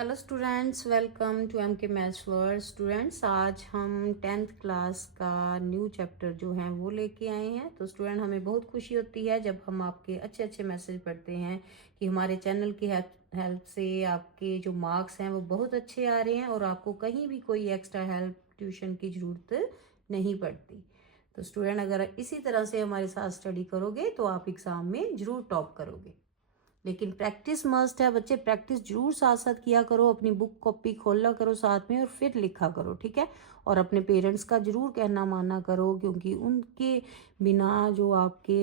Hello students, welcome to M K maths world. Students, आज हम 10th class का new chapter जो है वो लेके आए हैं। तो स्टूडेंट, हमें बहुत खुशी होती है जब हम आपके अच्छे अच्छे मैसेज पढ़ते हैं कि हमारे चैनल की हेल्प से आपके जो मार्क्स हैं वो बहुत अच्छे आ रहे हैं और आपको कहीं भी कोई एक्स्ट्रा हेल्प ट्यूशन की ज़रूरत नहीं पड़ती। तो स्टूडेंट, अगर इसी तरह से हमारे साथ स्टडी करोगे तो आप एग्ज़ाम में ज़रूर टॉप करोगे। लेकिन प्रैक्टिस मस्ट है बच्चे, प्रैक्टिस जरूर साथ साथ किया करो। अपनी बुक कॉपी खोला करो साथ में और फिर लिखा करो, ठीक है। और अपने पेरेंट्स का जरूर कहना माना करो, क्योंकि उनके बिना जो आपके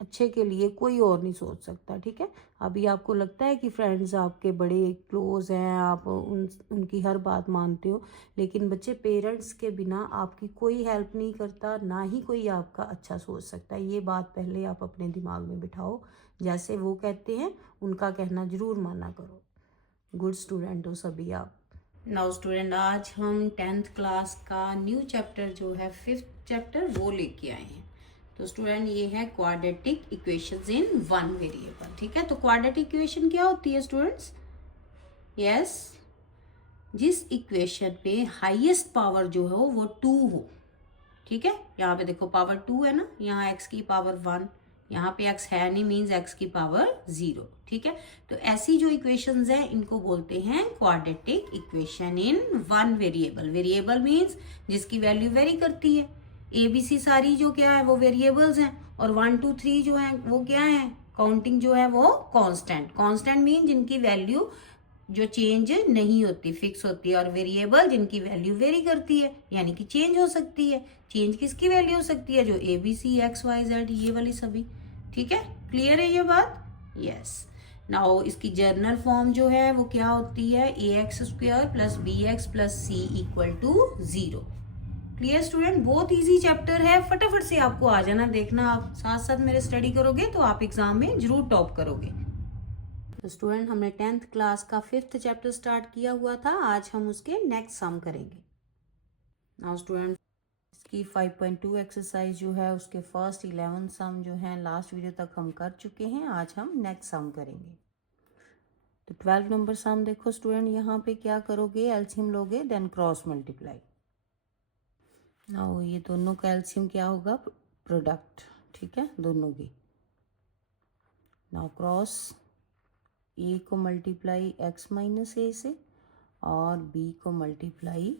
अच्छे के लिए कोई और नहीं सोच सकता, ठीक है। अभी आपको लगता है कि फ्रेंड्स आपके बड़े क्लोज हैं, आप उनकी हर बात मानते हो, लेकिन बच्चे पेरेंट्स के बिना आपकी कोई हेल्प नहीं करता, ना ही कोई आपका अच्छा सोच सकता है। ये बात पहले आप अपने दिमाग में बिठाओ। जैसे वो कहते हैं उनका कहना जरूर माना करो। गुड स्टूडेंट हो सभी आप। नाउ स्टूडेंट, आज हम 10th क्लास का न्यू चैप्टर जो है 5th चैप्टर वो लेके आए हैं। तो स्टूडेंट, ये है quadratic equations in one variable, ठीक है। तो क्वाड्रेटिक इक्वेशन क्या होती है स्टूडेंट्स? यस, जिस इक्वेशन पे हाईएस्ट पावर जो हो वो 2 हो, ठीक है। यहाँ पे देखो पावर 2 है ना, यहाँ x की पावर 1, यहाँ पे x है नहीं, मीन्स x की पावर 0, ठीक है। तो ऐसी जो इक्वेशंस हैं इनको बोलते हैं quadratic equation in one variable. Variable means जिसकी वैल्यू वेरी करती है। ABC सारी जो क्या है वो वेरिएबल्स हैं, और 1 2 3 जो है वो क्या है, काउंटिंग जो है वो कांस्टेंट। कांस्टेंट मीन जिनकी वैल्यू जो चेंज नहीं होती, फिक्स होती है। और वेरिएबल जिनकी वैल्यू वेरी करती है, यानी कि चेंज हो सकती है। चेंज किसकी वैल्यू हो सकती है? जो ABC XYZ ये वाली सभी, ठीक है। क्लियर है ये बात? यस। नाउ इसकी जर्नल फॉर्म जो है वो क्या होती है? AX² plus BX plus C equal to 0। Clear student? बहुत इजी चैप्टर है, फटाफट से आपको आ जाना। देखना, आप साथ साथ मेरे स्टडी करोगे तो आप एग्जाम में जरूर टॉप करोगे। तो स्टूडेंट, हमने 10th क्लास का 5th चैप्टर स्टार्ट किया हुआ था, आज हम उसके नेक्स्ट सम करेंगे। नाउ स्टूडेंट, इसकी 5.2 एक्सरसाइज जो है उसके फर्स्ट 11 सम जो है लास्ट वीडियो तक हम कर चुके हैं। आज हम नेक्स्ट सम करेंगे। तो 12 नंबर सम देखो स्टूडेंट, यहाँ पे क्या करोगे? एलसीएम लोगे, देन क्रॉस मल्टीप्लाई। नाउ ये दोनों का एलसीएम क्या होगा? प्रोडक्ट, ठीक है, दोनों की। नाउ क्रॉस, ए को मल्टीप्लाई x माइनस ए से और b को मल्टीप्लाई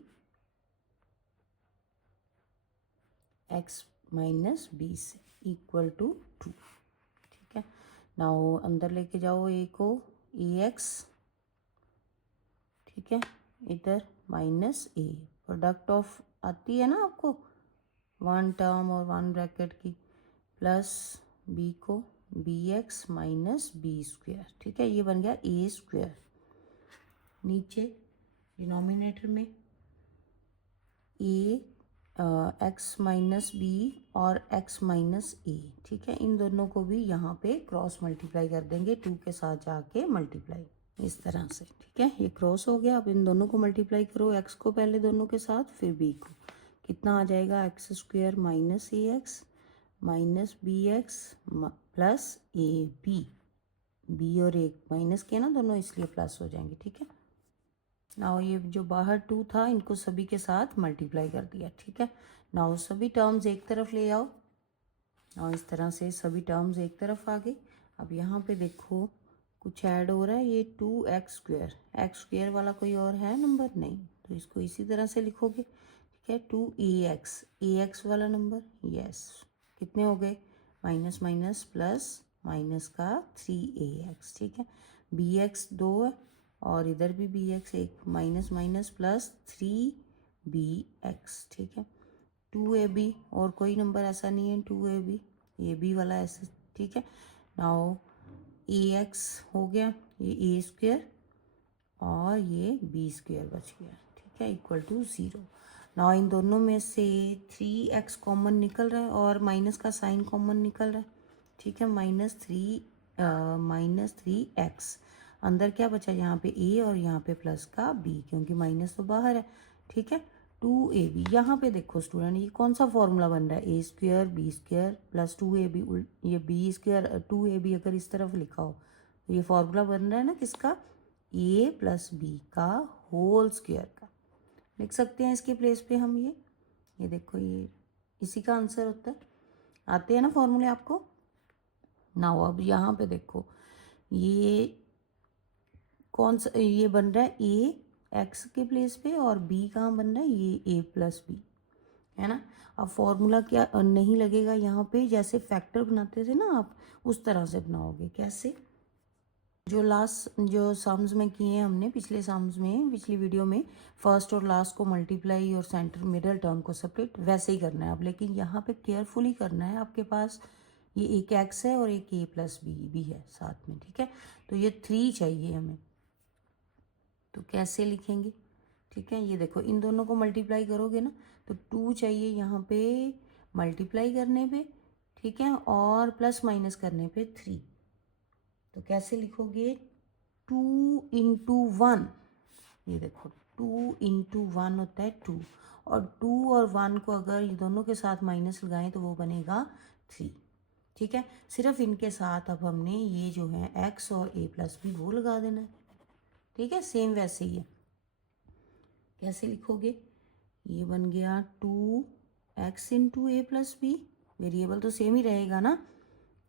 x माइनस बी से इक्वल टू 2, ठीक है। नाउ अंदर लेके जाओ a को ax, ठीक है, इधर माइनस a। प्रोडक्ट ऑफ आती है ना आपको, 1 टर्म और 1 ब्रैकेट की, प्लस b को bx माइनस बी स्क्वेयर, ठीक है। ये बन गया a स्क्वेयर। नीचे डिनोमिनेटर में a x माइनस बी और x माइनस ए, ठीक है। इन दोनों को भी यहाँ पे क्रॉस मल्टीप्लाई कर देंगे, 2 के साथ जाके मल्टीप्लाई इस तरह से, ठीक है। ये क्रॉस हो गया। अब इन दोनों को मल्टीप्लाई करो, x को पहले दोनों के साथ, फिर b को। कितना आ जाएगा? x² minus ax minus bx plus b और a माइनस के ना दोनों, इसलिए प्लस हो जाएंगे, ठीक है। नाउ ये जो बाहर 2 था इनको सभी के साथ मल्टीप्लाई कर दिया, ठीक है। नाउ सभी टर्म्स एक तरफ ले आओ। और इस तरह से सभी टर्म्स एक तरफ आ गई। अब यहाँ पे देखो कुछ ऐड हो रहा है, ये 2x² वाला कोई और है नंबर? नहीं, तो इसको इसी तरह से लिखोगे, ठीक है। 2ax वाला नंबर, यस। कितने हो गए? माइनस माइनस प्लस माइनस का 3ax, ठीक है। bx 2 है और इधर भी bx 1, minus minus plus 3bx, ठीक है। 2ab और कोई नंबर ऐसा नहीं है, 2ab ये बी वाला ऐसा, ठीक है। नाउ ax हो गया, ये a² और ये b² बच गया, ठीक है, इक्वल टू 0। नाउ इन दोनों में से 3x कॉमन निकल रहा है और माइनस का साइन कॉमन निकल रहा है, ठीक है। माइनस 3x, अंदर क्या बचा? यहाँ पे a और यहाँ पे प्लस का b, क्योंकि माइनस तो बाहर है, ठीक है। 2ab, यहाँ पे देखो स्टूडेंट, ये कौन सा फॉर्मूला बन रहा है? a² b² प्लस 2ab, ये b² 2ab अगर इस तरफ लिखा हो तो ये फॉर्मूला बन रहा है ना किसका? ए प्लस बी का होल स्क्वायर का लिख सकते हैं इसके प्लेस पे हम ये देखो ये इसी का आंसर होता है। आते हैं ना फॉर्मूले आपको। नाउ अब यहाँ पे देखो ये कौन सा ये बन रहा है ए एक्स के प्लेस पे और बी कहाँ बन रहा है ये ए प्लस बी है ना। अब फॉर्मूला क्या नहीं लगेगा यहाँ पे, जैसे फैक्टर बनाते थे ना आप उस तरह से बनाओगे। कैसे? जो सम्स में किए हैं हमने पिछले सम्स में पिछली वीडियो में फर्स्ट और लास्ट को मल्टीप्लाई और सेंटर मिडल टर्म को सेपरेट, वैसे ही करना है अब। लेकिन यहाँ पे केयरफुली करना है। आपके पास ये एक एक्स है और एक ए प्लस बी भी है साथ में, ठीक है। तो ये 3 चाहिए हमें, तो कैसे लिखेंगे? ठीक है, ये देखो इन दोनों को मल्टीप्लाई करोगे ना तो 2 चाहिए यहाँ पे मल्टीप्लाई करने पे, ठीक है, और प्लस माइनस करने पे 3। तो कैसे लिखोगे? 2 इंटू 1, ये देखो 2 इंटू 1 होता है 2, और 2 और 1 को अगर ये दोनों के साथ माइनस लगाएं तो वो बनेगा 3, ठीक है। सिर्फ इनके साथ अब हमने ये जो है एक्स और ए प्लस बी वो लगा देना है, ठीक है। सेम वैसे ही है। कैसे लिखोगे? ये बन गया 2x इंटू ए प्लस बी, वेरिएबल तो सेम ही रहेगा ना,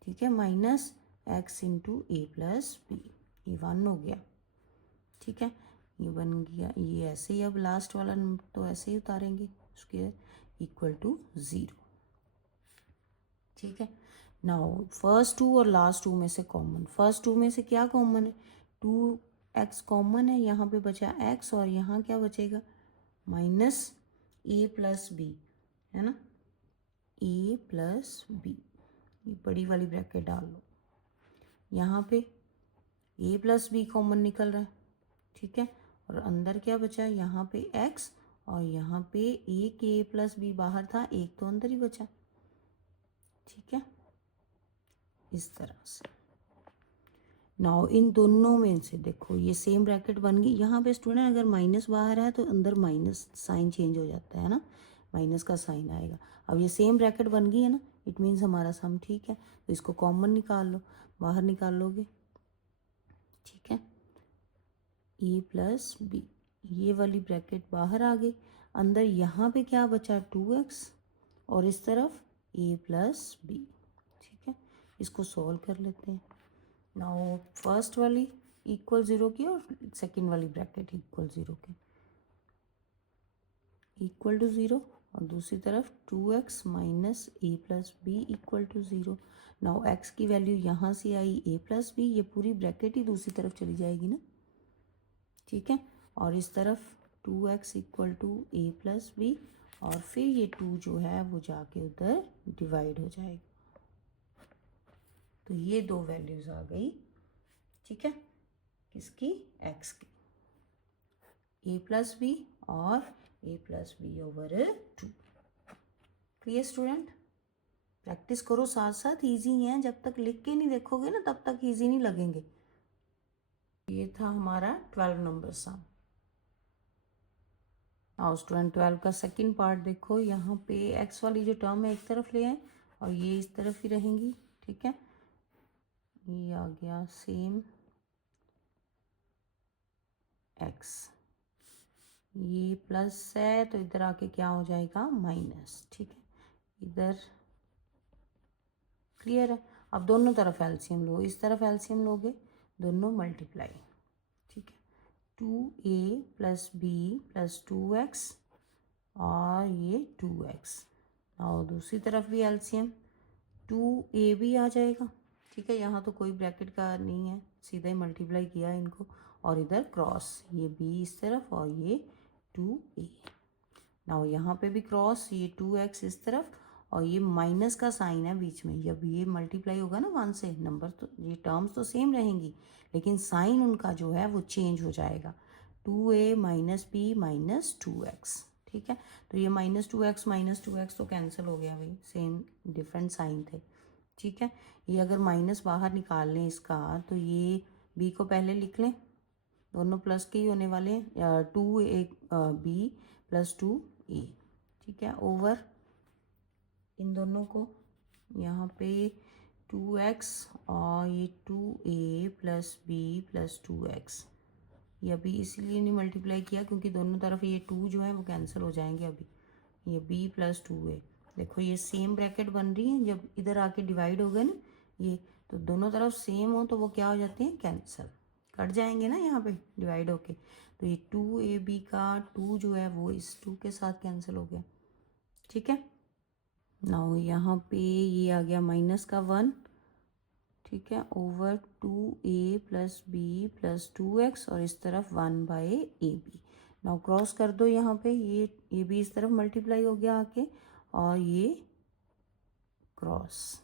ठीक है, माइनस x इंटू ए प्लस बी, ये 1 हो गया, ठीक है। ये बन गया, ये ऐसे ही अब लास्ट वाला तो ऐसे ही उतारेंगे उसके इक्वल टू 0, ठीक है। नाउ फर्स्ट 2 और लास्ट 2 में से कॉमन, फर्स्ट 2 में से क्या कॉमन है? 2x कॉमन है, यहाँ पे बचा x और यहाँ क्या बचेगा? माइनस ए प्लस बी, है ना, ए प्लस बी, ये बड़ी वाली ब्रैकेट डाल लो। यहाँ पे ए प्लस बी कॉमन निकल रहा है, ठीक है, और अंदर क्या बचा? यहाँ पे x और यहाँ पे एक ए प्लस बी बाहर था, एक तो अंदर ही बचा, ठीक है, इस तरह से। नाउ इन दोनों में से देखो ये सेम ब्रैकेट बन गई। यहाँ पे स्टूडेंट अगर माइनस बाहर है तो अंदर माइनस साइन चेंज हो जाता है ना, माइनस का साइन आएगा। अब ये सेम ब्रैकेट बन गई है ना, इट मीन्स हमारा सम ठीक है। तो इसको कॉमन निकाल लो, बाहर निकाल लोगे, ठीक है, ए प्लस बी, ये वाली ब्रैकेट बाहर आ गई। अंदर यहाँ पे क्या बचा? 2x और इस तरफ ए प्लस बी, ठीक है। इसको सॉल्व कर लेते हैं। नाउ फर्स्ट वाली इक्वल 0 की और सेकंड वाली ब्रैकेट इक्वल 0 के, इक्वल टू 0, और दूसरी तरफ 2x minus A plus B equal to 0। Now x की वैल्यू यहाँ से आई a प्लस बी, ये पूरी ब्रैकेट ही दूसरी तरफ चली जाएगी ना, ठीक है, और इस तरफ 2x equal to A plus B, और फिर ये 2 जो है वो जाके उधर डिवाइड हो जाएगा। तो ये 2 वैल्यूज आ गई, ठीक है, किसकी? x की, ए प्लस बी और A plus B over 2। Clear student? Practice करो साथ साथ, इजी है, जब तक लिख के नहीं देखोगे ना तब तक इजी नहीं लगेंगे। ये था हमारा 12 नंबर सम। और स्टूडेंट 12 का सेकंड पार्ट देखो, यहाँ पे x वाली जो टर्म है एक तरफ ले आए और ये इस तरफ ही रहेंगी, ठीक है। ये आ गया सेम x, ये प्लस है तो इधर आके क्या हो जाएगा? माइनस, ठीक है, इधर क्लियर है। अब दोनों तरफ एलसीएम लो, इस तरफ एलसीएम लोगे, दोनों मल्टीप्लाई, ठीक है, 2a plus B plus 2x और ये 2x, और दूसरी तरफ भी एलसीएम 2a भी आ जाएगा, ठीक है। यहाँ तो कोई ब्रैकेट का नहीं है, सीधा ही मल्टीप्लाई किया इनको, और इधर क्रॉस, ये b इस तरफ और ये 2a। नाउ यहाँ पे भी क्रॉस, ये 2x इस तरफ और ये माइनस का साइन है बीच में। जब ये मल्टीप्लाई होगा ना 1 से, नंबर तो ये टर्म्स तो सेम रहेंगी लेकिन साइन उनका जो है वो चेंज हो जाएगा, 2a minus b minus 2x, ठीक है। तो ये माइनस 2x तो कैंसिल हो गया भाई, सेम डिफरेंट साइन थे, ठीक है। ये अगर माइनस बाहर निकाल लें इसका तो ये b को पहले लिख लें, दोनों प्लस के ही होने वाले हैं, 2a b प्लस 2a, ठीक है, ओवर इन दोनों को यहाँ पे 2x और ये 2a plus b plus 2x ये अभी इसीलिए नहीं मल्टीप्लाई किया क्योंकि दोनों तरफ ये 2 जो है वो कैंसिल हो जाएंगे अभी। ये b प्लस 2a, देखो ये सेम ब्रैकेट बन रही है, जब इधर आके डिवाइड हो गए ना ये, तो दोनों तरफ सेम हो तो वो क्या हो जाते हैं, कैंसिल, कट जाएंगे ना यहाँ पे डिवाइड होके। तो ये 2ab का 2 जो है वो इस 2 के साथ कैंसिल हो गया। ठीक है, नाउ यहाँ पे ये आ गया माइनस का 1, ठीक है, over 2a plus B plus 2x और इस तरफ 1/ab। नाउ क्रॉस कर दो यहाँ पे, ये भी इस तरफ मल्टीप्लाई हो गया आके और ये क्रॉस।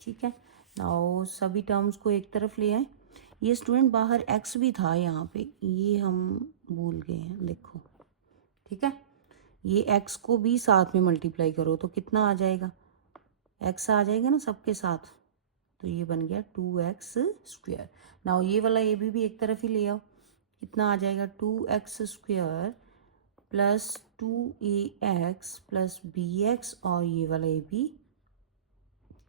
ठीक है, नाउ सभी टर्म्स को एक तरफ ले आए। ये स्टूडेंट बाहर x भी था यहाँ पे, ये हम भूल गए हैं, देखो। ठीक है, ये x को भी साथ में मल्टीप्लाई करो तो कितना आ जाएगा, x आ जाएगा ना सबके साथ, तो ये बन गया 2x²। नाउ ये वाला ए भी एक तरफ ही ले आओ, कितना आ जाएगा 2x² plus 2ax plus bx और ये वाला ए भी,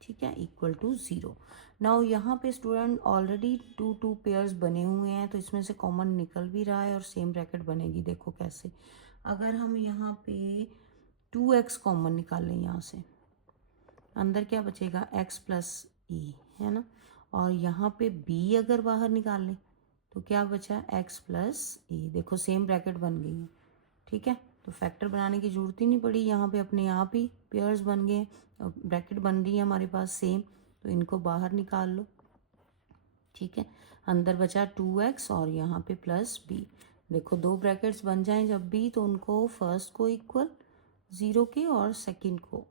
ठीक है, इक्वल टू 0। नाउ यहाँ पे स्टूडेंट ऑलरेडी 2 पेयर्स बने हुए हैं तो इसमें से कॉमन निकल भी रहा है और सेम ब्रैकेट बनेगी। देखो कैसे, अगर हम यहाँ पे 2x कॉमन निकालें, यहाँ से अंदर क्या बचेगा, x प्लस ई, है ना, और यहाँ पे b अगर बाहर निकाल लें तो क्या बचा, x प्लस ई। देखो सेम ब्रैकेट बन गई है। ठीक है, तो फैक्टर बनाने की ज़रूरत ही नहीं पड़ी, यहाँ पे अपने आप ही पेयर्स बन गए, ब्रैकेट बन रही है हमारे पास सेम, तो इनको बाहर निकाल लो। ठीक है, अंदर बचा 2x और यहाँ पे प्लस b। देखो दो ब्रैकेट्स बन जाएं जब भी, तो उनको फर्स्ट को इक्वल 0 के और सेकंड को,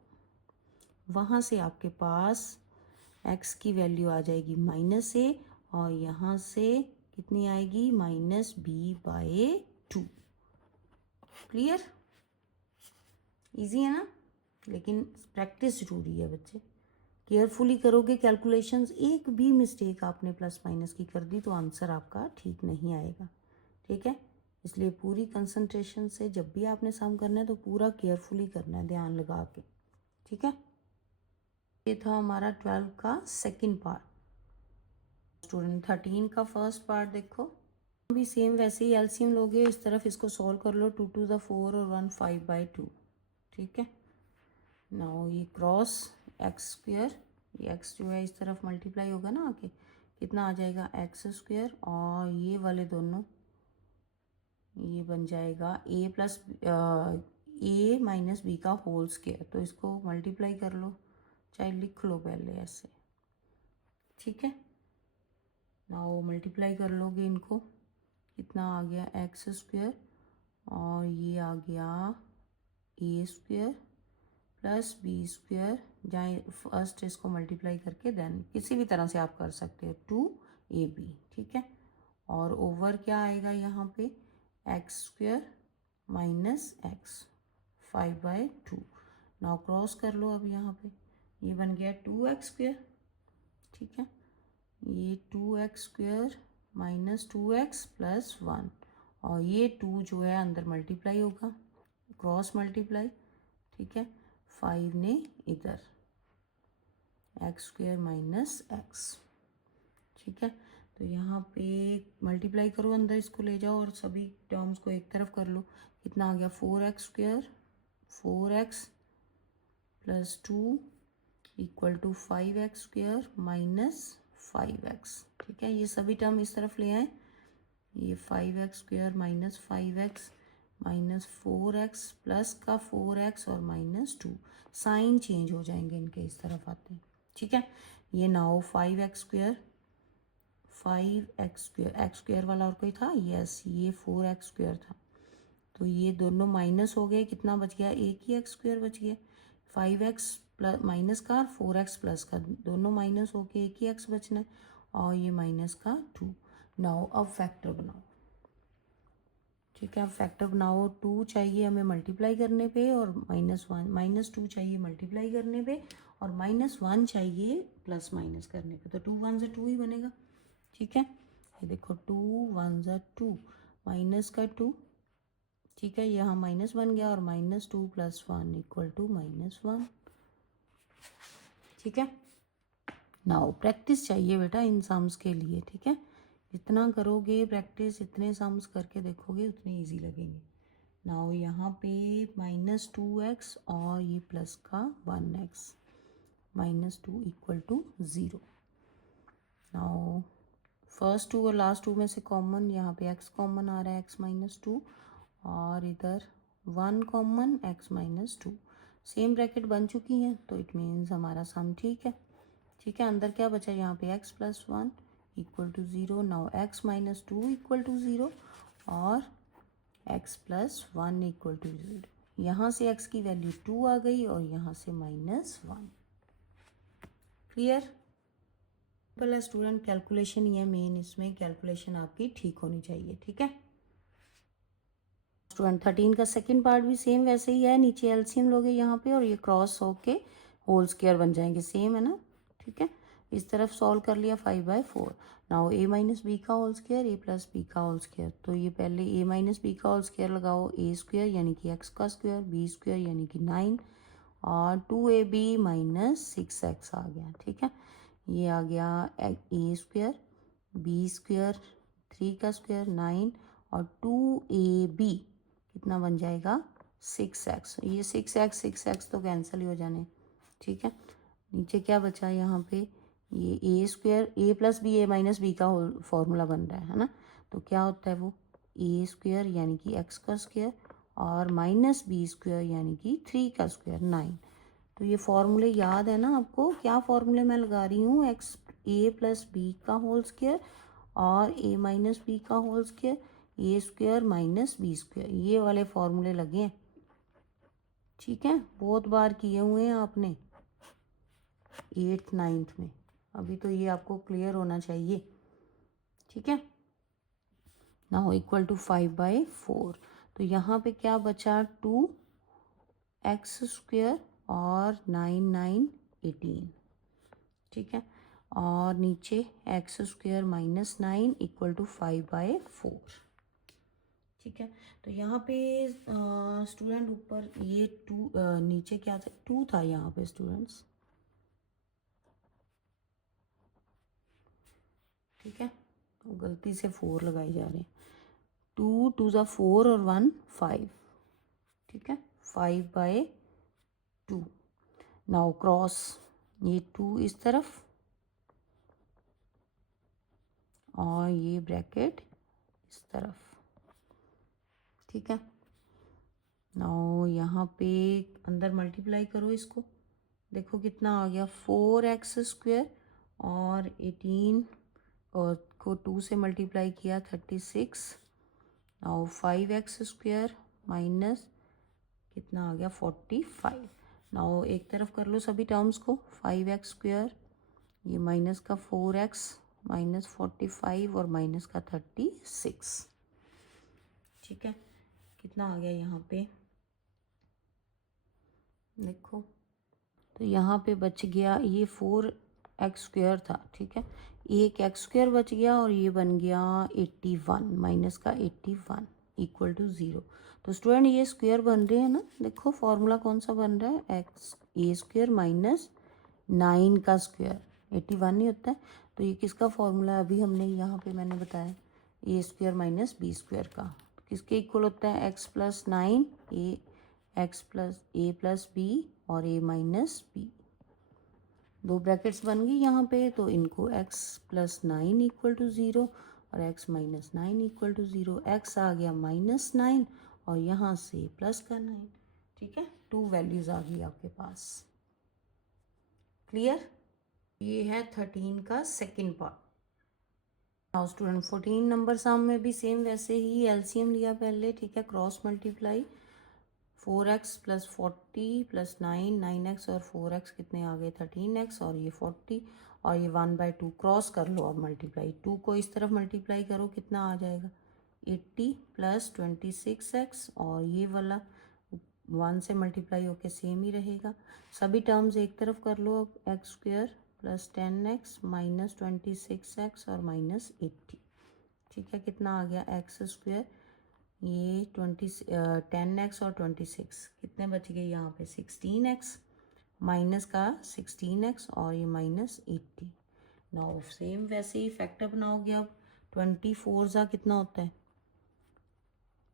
वहाँ से आपके पास x की वैल्यू आ जाएगी -a और यहाँ से कितनी आएगी, -b/2। क्लियर, इजी है ना, लेकिन प्रैक्टिस जरूरी है बच्चे, केयरफुली करोगे कैलकुलेशंस, एक भी मिस्टेक आपने प्लस माइनस की कर दी तो आंसर आपका ठीक नहीं आएगा। ठीक है, इसलिए पूरी कंसंट्रेशन से जब भी आपने सम करना है तो पूरा केयरफुली करना है, ध्यान लगा के। ठीक है, ये था हमारा 12 का सेकंड पार्ट। स्टूडेंट 13 का फर्स्ट पार्ट देखो, भी सेम वैसे ही एलसीएम लोगे, इस तरफ इसको सॉल्व कर लो, 2 to the 4 और 1 5/2। ठीक है, नाउ ये क्रॉस x², ये x जो है इस तरफ मल्टीप्लाई होगा ना आके, कितना आ जाएगा x² और ये वाले दोनों ये बन जाएगा a plus a minus b का होल स्क्वायर, तो इसको मल्टीप्लाई कर लो, चाहे लिख लो पहले ऐसे। ठीक है, नाउ मल्टीप्लाई कर लोगे इनको, कितना आ गया x² और ये आ गया a² प्लस b², जहाँ फर्स्ट इसको मल्टीप्लाई करके देन किसी भी तरह से आप कर सकते हो 2ab। ठीक है, और ओवर क्या आएगा यहाँ पे, x² minus x 5/2। Now cross कर लो अब यहाँ पे, ये बन गया 2x²। ठीक है, ये 2x² माइनस 2x प्लस 1 और ये 2 जो है अंदर मल्टीप्लाई होगा, क्रॉस मल्टीप्लाई। ठीक है, 5 ने इधर x² माइनस x। ठीक है, तो यहाँ पे मल्टीप्लाई करो, अंदर इसको ले जाओ और सभी टर्म्स को एक तरफ कर लो, कितना आ गया 4x² 4x plus 2 equal to 5x² minus 5x। ठीक है, ये सभी टर्म इस तरफ ले आए, ये 5x² minus 5x minus 4x plus का 4x और -2, साइन चेंज हो जाएंगे इनके, इस तरफ आते हैं। ठीक है, ये नाउ 5x² x² वाला और कोई था, यस ये 4x² था, तो ये दोनों माइनस हो गए, कितना बच गया, एक ही x² बच गया, 5x प्लस माइनस का और 4x प्लस का, दोनों माइनस हो के एक ही x बचना है और ये माइनस का 2। नाउ अब फैक्टर बनाओ। ठीक है, अब फैक्टर बनाओ, 2 चाहिए हमें मल्टीप्लाई करने पे और -1 -2 चाहिए मल्टीप्लाई करने पे और -1 चाहिए प्लस माइनस करने पे, तो 2 1 से 2 ही बनेगा। ठीक है, ये देखो 2 1 से 2 माइनस का 2। ठीक है, यहाँ माइनस बन गया और -2 प्लस 1 इक्वल टू -1। ठीक है, नाउ प्रैक्टिस चाहिए बेटा इन सम्स के लिए। ठीक है, जितना करोगे प्रैक्टिस, इतने सम्स करके देखोगे उतने इजी लगेंगे। नाउ यहाँ पे -2x और ये प्लस का 1x, -2 equal to 0। Now first two और लास्ट टू में से कॉमन, यहाँ पे x कॉमन आ रहा है, x -2, और इधर 1 कॉमन, x -2। सेम ब्रैकेट बन चुकी हैं तो इट मीन्स हमारा सम ठीक है। ठीक है, अंदर क्या बचा, यहाँ पे x + 1 equal to 0। Now x -2 equal to 0 और x + 1 इक्वल टू 0। यहाँ से x की वैल्यू 2 आ गई और यहाँ से -1। क्लियर? पहला स्टूडेंट कैलकुलेशन ही है मेन, इसमें कैलकुलेशन आपकी ठीक होनी चाहिए। ठीक है स्टूडेंट, 13 का सेकंड पार्ट भी सेम वैसे ही है। नीचे एलसीएम लोगे यहाँ पे और ये क्रॉस होके होल स्क्वायर बन जाएंगे, सेम है ना। ठीक है, इस तरफ सॉल्व कर लिया 5/4। नाउ a - b का होल स्क्वायर, a + b का होल स्क्वायर। तो ये पहले a - b का होल स्क्वायर लगाओ, a स्क्वायर यानी कि x का स्क्वायर, b स्क्वायर यानी कि 9 और 2ab - 6x आ गया। ठीक है, ये आ गया a स्क्वायर, b स्क्वायर, 3 का स्क्वायर 9 और 2ab कितना बन जाएगा 6x। ये 6x तो कैंसिल ही हो जाने। ठीक है, नीचे क्या बचा यहाँ पे, ये a square, a + b, a - b का होल फॉर्मूला बन रहा है ना। तो क्या होता है वो, a स्क्वायर यानी कि x का स्क्वायर और -b स्क्वायर यानी कि 3 का स्क्वायर 9। तो ये फॉर्मूले याद है ना आपको, क्या फॉर्मूले मैं लगा रही हूँ, a + b का होल स्क्वायर और a - b का whole square, a square -b square, ये वाले फॉर्मूले लगे हैं। ठीक है, बहुत बार किए हुए हैं आपने 8th 9th में, अभी तो ये आपको क्लियर होना चाहिए। ठीक है, नाउ इक्वल टू 5/4। तो यहाँ पे क्या बचा, 2x स्क्वायर और 9 9 18। ठीक है, और नीचे x स्क्वायर -9 इक्वल टू 5/4। ठीक है, तो यहाँ पे स्टूडेंट ऊपर ये 2, नीचे क्या था, 2 था यहाँ पे स्टूडेंट्स। ठीक है, तो गलती से 4 लगाए जा रहे हैं। 2 2 ज़ा 4 और 1 5। ठीक है, 5/2। नाउ क्रॉस, ये 2 इस तरफ और ये ब्रैकेट इस तरफ। ठीक है, नाउ यहाँ पे अंदर मल्टीप्लाई करो इसको, देखो कितना आ गया, 4x स्क्वायर और 18 और को 2 से मल्टीप्लाई किया 36। नाउ 5x स्क्वायर माइनस कितना आ गया 45। नाउ एक तरफ कर लो सभी टर्म्स को, 5x स्क्वायर, ये माइनस का 4x -45 और माइनस का 36। ठीक है, कितना आ गया यहाँ पे देखो, तो यहाँ पे बच गया ये 4x स्क्वायर था। ठीक है, एक x स्क्वायर बच गया और ये बन गया 81, माइनस का 81 इक्वल टू 0। तो स्टूडेंट ये स्क्वायर बन रहे हैं ना, देखो फॉर्मूला कौन सा बन रहा है, a स्क्वायर -9 का स्क्वायर 81 नहीं होता है। तो ये किसका फॉर्मूला है, अभी हमने यहाँ पे मैंने बताया a स्क्वायर -b स्क्वायर का। तो किसके इक्वल होता है, x + 9 a + b और a - b। दो ब्रैकेट्स बन गई यहाँ पे, तो इनको x + 9 इक्वल टू 0 और x - 9 इक्वल टू 0। x आ गया -9 और यहाँ से प्लस का 9। ठीक है, 2 वैल्यूज आ गई आपके पास। क्लियर? ये है 13 का second part. Now student 14 number sum में भी सेम वैसे ही एलसीएम लिया पहले। ठीक है, क्रॉस मल्टीप्लाई 4x + 40 + 9 9x और 4x कितने आ गए 13x और ये 40 और ये 1/2 क्रॉस कर लो। अब मल्टीप्लाई 2 को इस तरफ मल्टीप्लाई करो, कितना आ जाएगा 80 + 26x और ये वाला 1 से मल्टीप्लाई होके सेम ही रहेगा। सभी टर्म्स एक तरफ कर लो। अब x स्क्वायर + 10x - 26x और -80। ठीक है, कितना आ गया x स्क्वायर, ये 10x और 26 कितने बच गए यहाँ पे 16x, माइनस का 16x और ये -80। नाउ सेम वैसे ही फैक्टर बनाओगे। अब 24 ज़ा कितना होता है,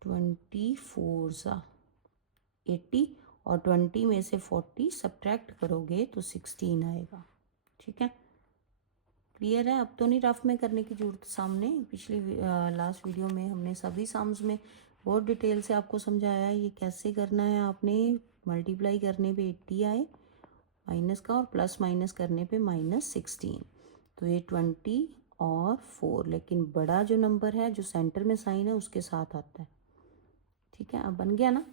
24 ज़ा 80 और 20 में से 40 सब्ट्रैक्ट करोगे तो 16 आएगा। ठीक है, क्लियर है। अब तो नहीं रफ में करने की जरूरत सामने, पिछली लास्ट वीडियो में हमने सभी सम्स में बहुत डिटेल से आपको समझाया है ये कैसे करना है। आपने मल्टीप्लाई करने पे 80 आए माइनस का और प्लस माइनस करने पे -16, तो ये 20 और 4, लेकिन बड़ा जो नंबर है जो सेंटर में साइन है उसके साथ आता है। ठीक है, अब बन गया ना,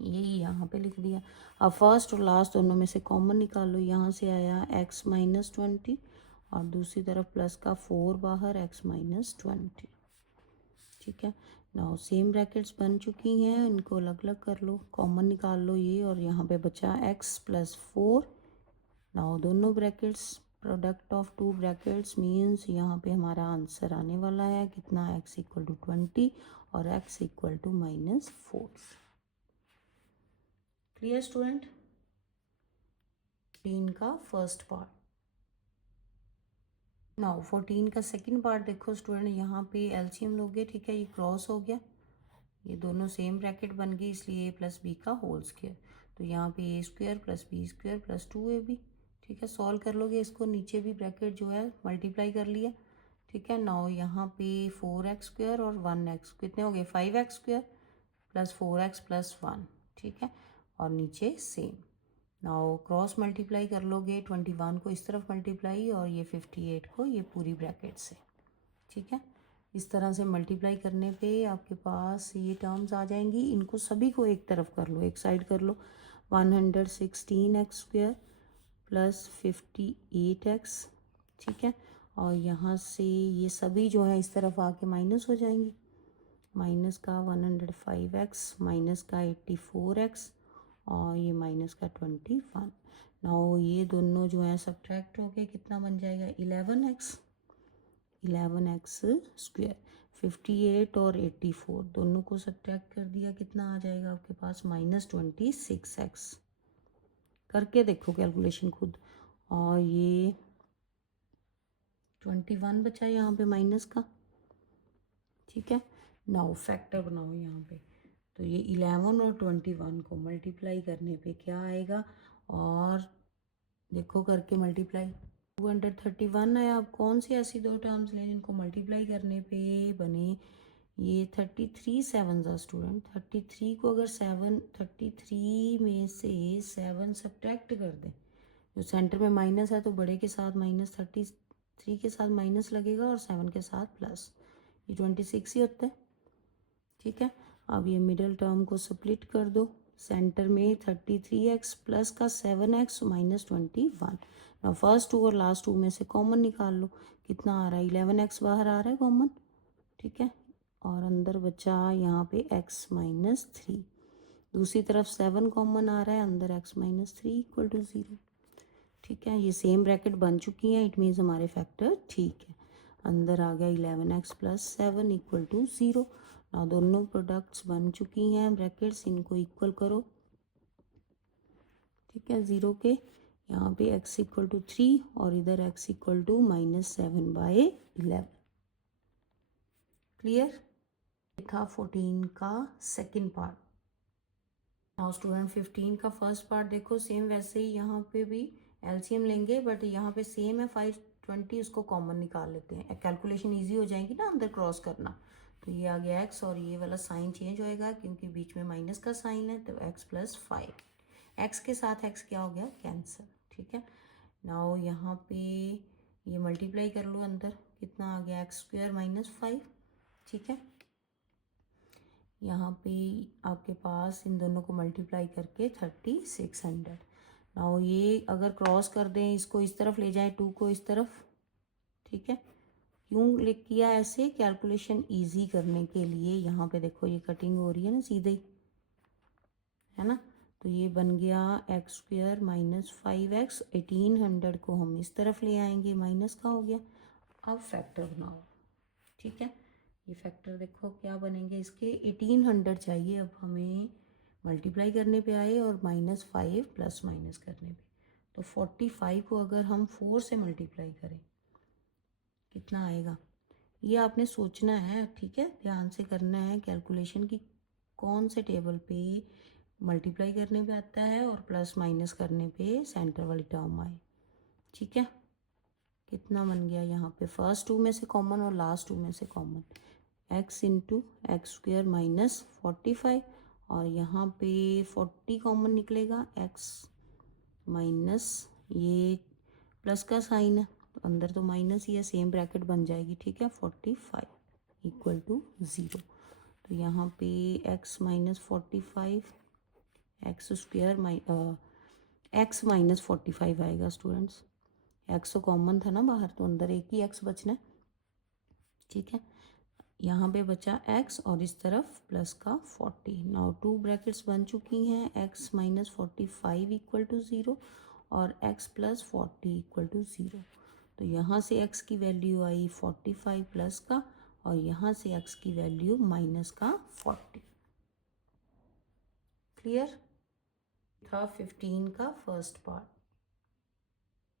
यही यहाँ पे लिख दिया। अब फर्स्ट और लास्ट दोनों में से कॉमन निकाल लो। यहाँ से आया x माइनस 20 और दूसरी तरफ प्लस का 4 बाहर, x माइनस 20। ठीक है, नाउ सेम ब्रैकेट्स बन चुकी हैं, इनको अलग अलग कर लो, कॉमन निकाल लो ये, और यहाँ पे बचा x प्लस 4। नाउ दोनों brackets product of to brackets means यहाँ पे हमारा आंसर आने वाला है कितना, x इक्वल टू 20 और x equal to -4। Clear student. 14 का फर्स्ट पार्ट। नाउ 14 का सेकंड पार्ट देखो स्टूडेंट, यहाँ पे एलसीएम लोगे। ठीक है, ये क्रॉस हो गया, ये दोनों सेम ब्रैकेट बन गई, इसलिए a प्लस बी का होल स्क्वायर। तो यहाँ पे a square plus B square plus 2ab। ठीक है, सॉल्व कर लोगे इसको, नीचे भी ब्रैकेट जो है मल्टीप्लाई कर लिया। ठीक है, नाउ यहाँ पे 4x स्क्वायर और 1x कितने हो गए, 5x square plus 4x plus 1। ठीक है, और नीचे सेम। नाउ क्रॉस मल्टीप्लाई कर लोगे, 21 को इस तरफ मल्टीप्लाई और ये 58 को ये पूरी ब्रैकेट से। ठीक है, इस तरह से मल्टीप्लाई करने पे आपके पास ये टर्म्स आ जाएंगी। इनको सभी को एक तरफ कर लो, एक साइड कर लो। 116x square plus 58x। ठीक है, और यहाँ से ये सभी जो है इस तरफ आके माइनस हो जाएंगी। माइनस का 105x माइनस का 84x और ये माइनस का 21। नाउ ये दोनों जो है सब्ट्रैक्ट होके कितना बन जाएगा, 11x स्क्वायर। 58 और 84 दोनों को सब्ट्रैक्ट कर दिया, कितना आ जाएगा आपके पास, -26x। करके देखो कैलकुलेशन खुद। और ये 21 बचा यहाँ पे माइनस का। ठीक है, नाउ फैक्टर बनाओ यहाँ पे। तो ये 11 और 21 को मल्टीप्लाई करने पे क्या आएगा, और देखो करके मल्टीप्लाई 231 है। अब कौन सी ऐसी दो टर्म्स लें जिनको मल्टीप्लाई करने पे बने ये 33 7 ज़ा स्टूडेंट। 33 को अगर 33 में से 7 सब्ट्रैक्ट कर दें, जो सेंटर में माइनस है तो बड़े के साथ -33 के साथ माइनस लगेगा और 7 के साथ प्लस, ये 26 ही होता है। ठीक है, अब ये मिडल टर्म को स्प्लिट कर दो, सेंटर में 33x प्लस का 7x -21। अब फर्स्ट टू और लास्ट टू में से कॉमन निकाल लो, कितना आ रहा है, 11x बाहर आ रहा है कॉमन। ठीक है, और अंदर बचा यहाँ पे x -3। दूसरी तरफ 7 कॉमन आ रहा है, अंदर x -3 इक्वल टू 0। ठीक है, ये सेम ब्रैकेट बन चुकी हैं, इट मीन्स हमारे फैक्टर ठीक है। अंदर आ गया 11x प्लस 7 इक्वल टू 0। ना दोनों प्रोडक्ट्स बन चुकी हैं ब्रैकेट्स, इनको इक्वल करो। ठीक है, 0 के यहाँ पे x इक्वल टू 3 और इधर x इक्वल टू -7/11। क्लियर। था 14 का सेकंड पार्ट। नाउ स्टूडेंट 15 का फर्स्ट पार्ट देखो, सेम वैसे ही यहाँ पे भी एलसीएम लेंगे, बट यहाँ पे सेम है 520, उसको कॉमन निकाल लेते हैं, कैलकुलेशन इजी हो जाएगी ना अंदर क्रॉस करना। तो ये आ गया x और ये वाला साइन चेंज होएगा क्योंकि बीच में माइनस का साइन है, तो x प्लस 5। x के साथ x क्या हो गया, कैंसिल। ठीक है, नाउ यहाँ पे ये मल्टीप्लाई कर लो, अंदर कितना आ गया, x स्क्वायर -5। ठीक है, यहाँ पे आपके पास इन दोनों को मल्टीप्लाई करके 3600। नाउ ये अगर क्रॉस कर दें, इसको इस तरफ ले जाएं, 2 को इस तरफ। ठीक है, क्यों लिख किया ऐसे, कैलकुलेशन इजी करने के लिए। यहाँ पे देखो ये कटिंग हो रही है ना सीधे ही, है ना। तो ये बन गया x स्क्वायर -5x। 1800 को हम इस तरफ ले आएंगे, माइनस का हो गया। अब फैक्टर बनाओ। ठीक है, ये फैक्टर देखो क्या बनेंगे इसके, 1800 चाहिए अब हमें मल्टीप्लाई करने पे आए और -5 प्लस माइनस करने पे। तो 45 को अगर हम 4 से मल्टीप्लाई करें कितना आएगा, ये आपने सोचना है, ठीक है, ध्यान से करना है कैलकुलेशन की कौन से टेबल पे मल्टीप्लाई करने पे आता है और प्लस माइनस करने पे सेंटर वाली टर्म आए, ठीक है। कितना बन गया यहाँ पे, फर्स्ट टू में से कॉमन और लास्ट टू में से common, x into x square minus 45 और यहाँ पे 40 कॉमन निकलेगा, x माइनस ये प्लस का साइन है तो अंदर तो माइनस ही है, सेम ब्रैकेट बन जाएगी, ठीक है। 45 इक्वल टू 0, तो यहाँ पे x minus 45 x square x minus 45 आएगा स्टूडेंट्स। एक्स तो कॉमन था ना बाहर, तो अंदर एक ही एक्स बचना है, ठीक है। यहाँ पे बचा x और इस तरफ प्लस का 40। नाउ टू ब्रैकेट्स बन चुकी हैं, x माइनस 45 इक्वल टू 0 और x प्लस 40 इक्वल टू 0। तो यहाँ से x की वैल्यू आई 45 प्लस का और यहाँ से x की वैल्यू माइनस का 40। क्लियर था 15 का फर्स्ट पार्ट।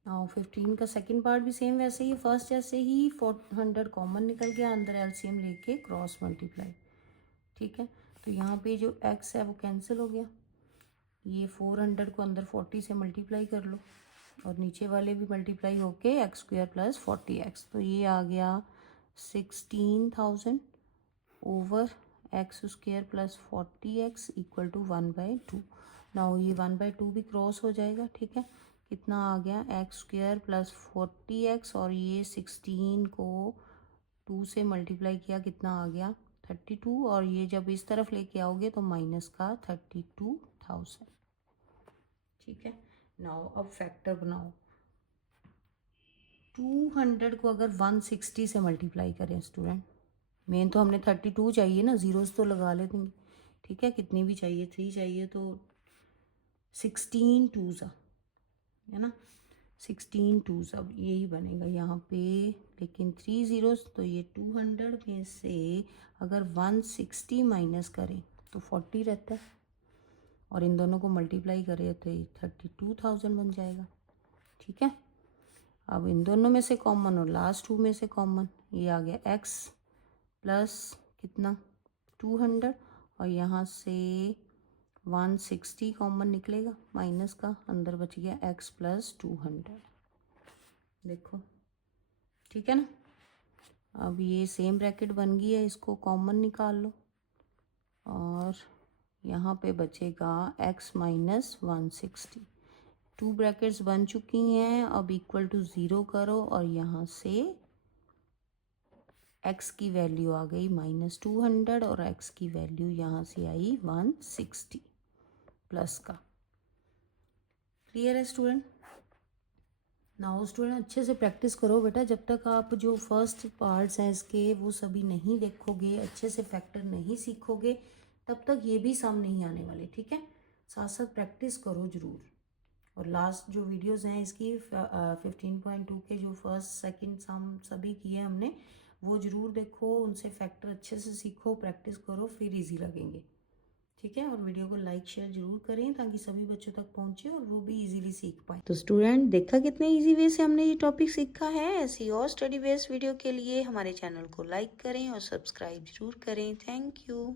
नाउ 15 का सेकंड पार्ट भी सेम वैसे ही, फर्स्ट जैसे ही 400 कॉमन निकल गया, अंदर एलसीएम लेके क्रॉस मल्टीप्लाई, ठीक है। तो यहाँ पे जो x है वो कैंसिल हो गया, ये 400 को अंदर 40 से मल्टीप्लाई कर लो और नीचे वाले भी मल्टीप्लाई होके एक्स स्क्वेयर प्लस 40x, तो ये आ गया 16,000 over X square plus 40x equal to 1/2। Now ये 1/2 भी क्रॉस हो जाएगा, ठीक है। कितना आ गया, एक्स स्क्वेयर प्लस 40x और ये 16 को 2 से मल्टीप्लाई किया, कितना आ गया 32 और ये जब इस तरफ लेके आओगे तो माइनस का 32,000, ठीक है। नाउ अब फैक्टर बनाओ, 200 को अगर 160 से मल्टीप्लाई करें स्टूडेंट, मेन तो हमने 32 चाहिए ना, जीरोस तो लगा लेते हैं, ठीक है। कितनी भी चाहिए, 3 चाहिए तो 16 2 है ना, 16 2 यही बनेगा यहाँ पे, लेकिन 3 जीरोस, तो ये 200 में से अगर 160 माइनस करें तो 40 रहता है और इन दोनों को मल्टीप्लाई करें तो ये 32,000 बन जाएगा, ठीक है। अब इन दोनों में से कॉमन और लास्ट टू में से कॉमन, ये आ गया x प्लस कितना 200 और यहाँ से 160 कॉमन निकलेगा माइनस का, अंदर बच गया x प्लस 200, देखो, ठीक है ना। अब ये सेम ब्रैकेट बन गई है, इसको कॉमन निकाल लो और यहाँ पे बचेगा x माइनस 160। टू ब्रैकेट्स बन चुकी हैं, अब इक्वल टू 0 करो और यहाँ से x की वैल्यू आ गई माइनस 200 और x की वैल्यू यहाँ से आई 160 प्लस का। क्लियर है स्टूडेंट। नाउ स्टूडेंट अच्छे से प्रैक्टिस करो बेटा, जब तक आप जो फर्स्ट पार्ट्स हैं इसके वो सभी नहीं देखोगे, अच्छे से फैक्टर नहीं सीखोगे, तब तक ये भी सम नहीं आने वाले, ठीक है। साथ साथ प्रैक्टिस करो ज़रूर। और लास्ट जो वीडियोस हैं इसकी 15.2 के जो फर्स्ट सेकंड सम सभी किए हमने, वो ज़रूर देखो, उनसे फैक्टर अच्छे से सीखो, प्रैक्टिस करो, फिर इजी लगेंगे, ठीक है। और वीडियो को लाइक शेयर जरूर करें ताकि सभी बच्चों तक पहुंचे और वो भी इजीली सीख पाए। तो स्टूडेंट देखा कितने इजी वे से हमने ये टॉपिक सीखा है। ऐसी और स्टडी बेस्ड वीडियो के लिए हमारे चैनल को लाइक करें और सब्सक्राइब जरूर करें। Thank you.